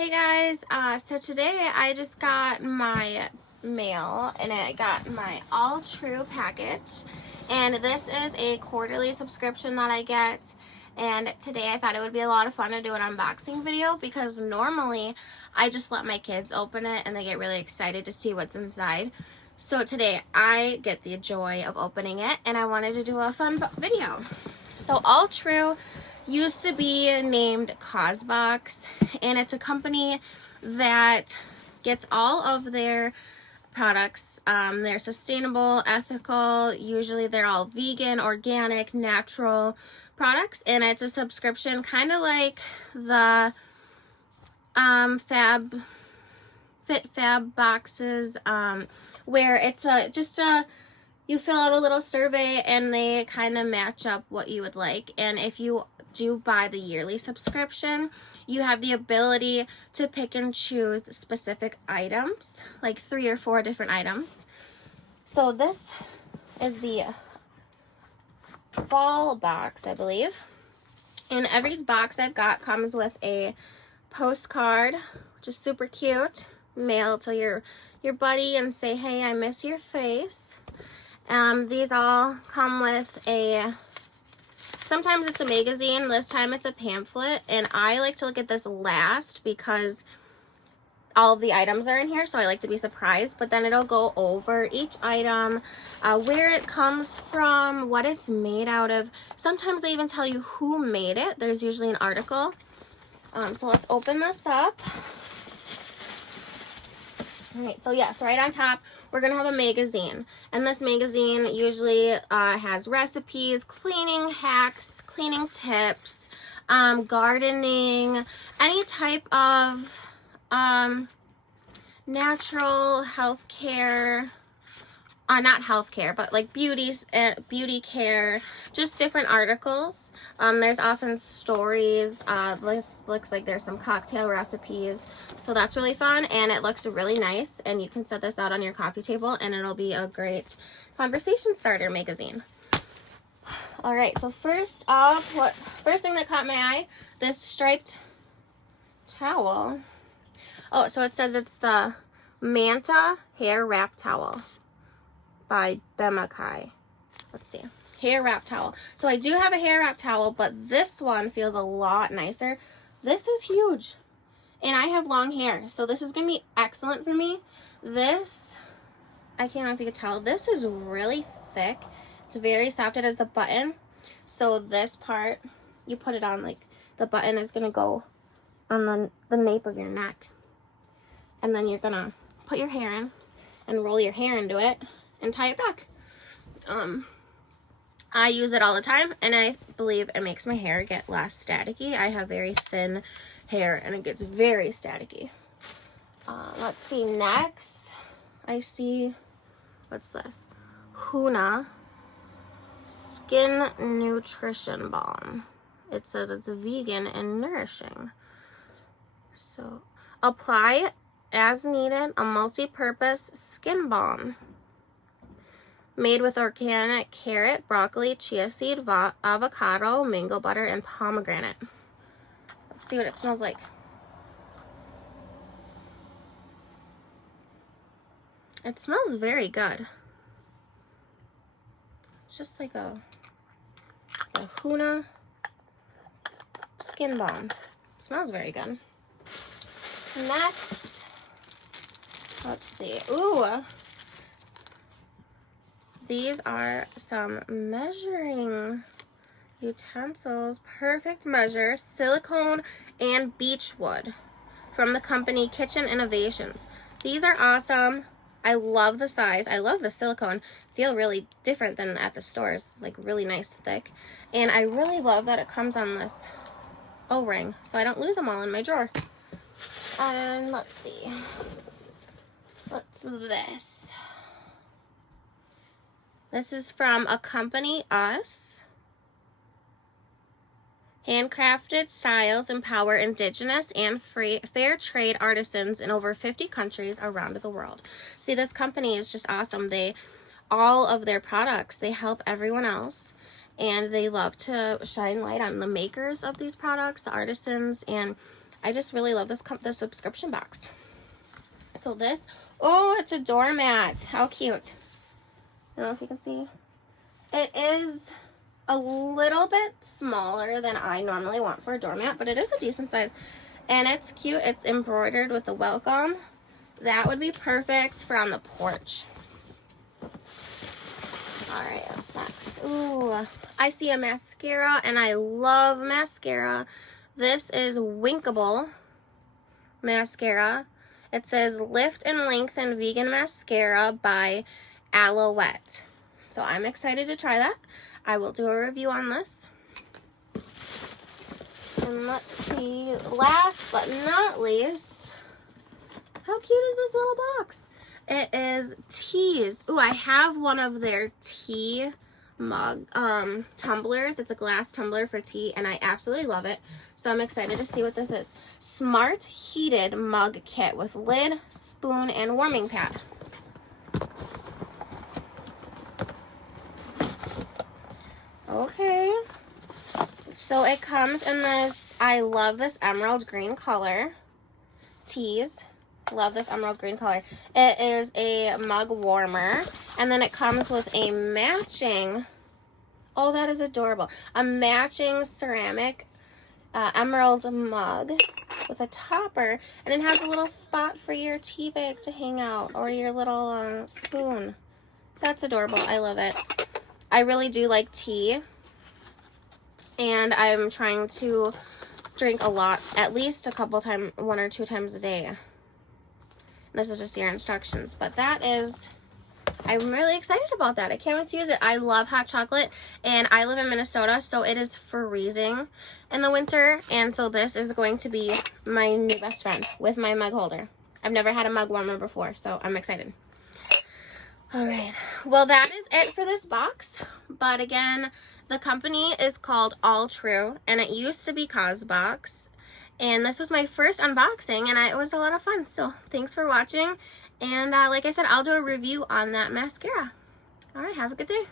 Hey guys, so today I just got my mail and I got my Alltrue package, and this is a quarterly subscription that I get. And today I thought it would be a lot of fun to do an unboxing video because normally I just let my kids open it and they get really excited to see what's inside. So today I get the joy of opening it and I wanted to do a fun video. So Alltrue used to be named Box, and it's a company that gets all of their products. They're sustainable, ethical, usually they're all vegan, organic, natural products, and it's a subscription kind of like the Fab boxes, where it's you fill out a little survey and they kind of match up what you would like. And if you do buy the yearly subscription, you have the ability to pick and choose specific items, like 3 or 4 different items. So this is the fall box, I believe. And every box I've got comes with a postcard, which is super cute. Mail to your buddy and say, hey, I miss your face. These all come with sometimes it's a magazine, this time it's a pamphlet, and I like to look at this last because all of the items are in here, so I like to be surprised, but then it'll go over each item, where it comes from, what it's made out of. Sometimes they even tell you who made it. There's usually an article. So let's open this up. Alright, so yes, right on top, we're going to have a magazine. And this magazine usually has recipes, cleaning hacks, cleaning tips, gardening, any type of natural health care. Not healthcare, but like beauty care, just different articles. There's often stories. This looks like there's some cocktail recipes, so that's really fun, and it looks really nice, and you can set this out on your coffee table and it'll be a great conversation starter magazine. All right, so first off, first thing that caught my eye, this striped towel. Oh, so it says it's the Manta hair wrap towel by Bemakai. Let's see. Hair wrap towel. So I do have a hair wrap towel, but this one feels a lot nicer. This is huge. And I have long hair, so this is going to be excellent for me. This, I can't know if you can tell, this is really thick. It's very soft. It has the button. So this part, you put it on, like, the button is going to go on the nape of your neck. And then you're going to put your hair in and roll your hair into it and tie it back. I use it all the time, and I believe it makes my hair get less staticky. I have very thin hair, and it gets very staticky. Let's see, next, I see, what's this? Huna Skin Nutrition Balm. It says it's vegan and nourishing. So, apply as needed, a multi-purpose skin balm made with organic carrot, broccoli, chia seed, avocado, mango butter, and pomegranate. Let's see what it smells like. It smells very good. It's just like a Huna skin balm. It smells very good. Next, let's see. Ooh. These are some measuring utensils, perfect measure, silicone and beechwood from the company Kitchen Innovations. These are awesome. I love the size. I love the silicone. Feel really different than at the stores, like really nice, thick. And I really love that it comes on this O-ring, so I don't lose them all in my drawer. And let's see. What's this? This is from a company, Us. Handcrafted styles empower indigenous and fair trade artisans in over 50 countries around the world. See, this company is just awesome. All of their products, they help everyone else. and they love to shine light on the makers of these products, the artisans, and I just really love this subscription box. So this, oh, it's a doormat. How cute. I don't know if you can see. It is a little bit smaller than I normally want for a doormat, but it is a decent size. And it's cute. It's embroidered with the welcome. That would be perfect for on the porch. Alright, what's next? Ooh, I see a mascara, and I love mascara. This is Winkable mascara. It says Lift and Lengthen Vegan Mascara by Alouette. So I'm excited to try that. I will do a review on this. And let's see, last but not least, how cute is this little box? It is Tease. Ooh, I have one of their tea mug tumblers. It's a glass tumbler for tea, and I absolutely love it. So I'm excited to see what this is. Smart Heated Mug Kit with lid, spoon, and warming pad. Okay. So it comes in this, I love this emerald green color. Tease. Love this emerald green color. It is a mug warmer, and then it comes with a matching, oh, that is adorable, a matching ceramic emerald mug with a topper, and it has a little spot for your tea bag to hang out, or your little spoon. That's adorable. I love it. I really do like tea, and I'm trying to drink a lot, at least a couple times, 1 or 2 times a day. This is just your instructions, but that is, I'm really excited about that. I can't wait to use it. I love hot chocolate, and I live in Minnesota, so it is freezing in the winter, and so this is going to be my new best friend with my mug holder. I've never had a mug warmer before, so I'm excited. All right, well, that is it for this box, but again, the company is called Alltrue, and it used to be CosBox. And this was my first unboxing, and it was a lot of fun. So thanks for watching. And like I said, I'll do a review on that mascara. All right, have a good day.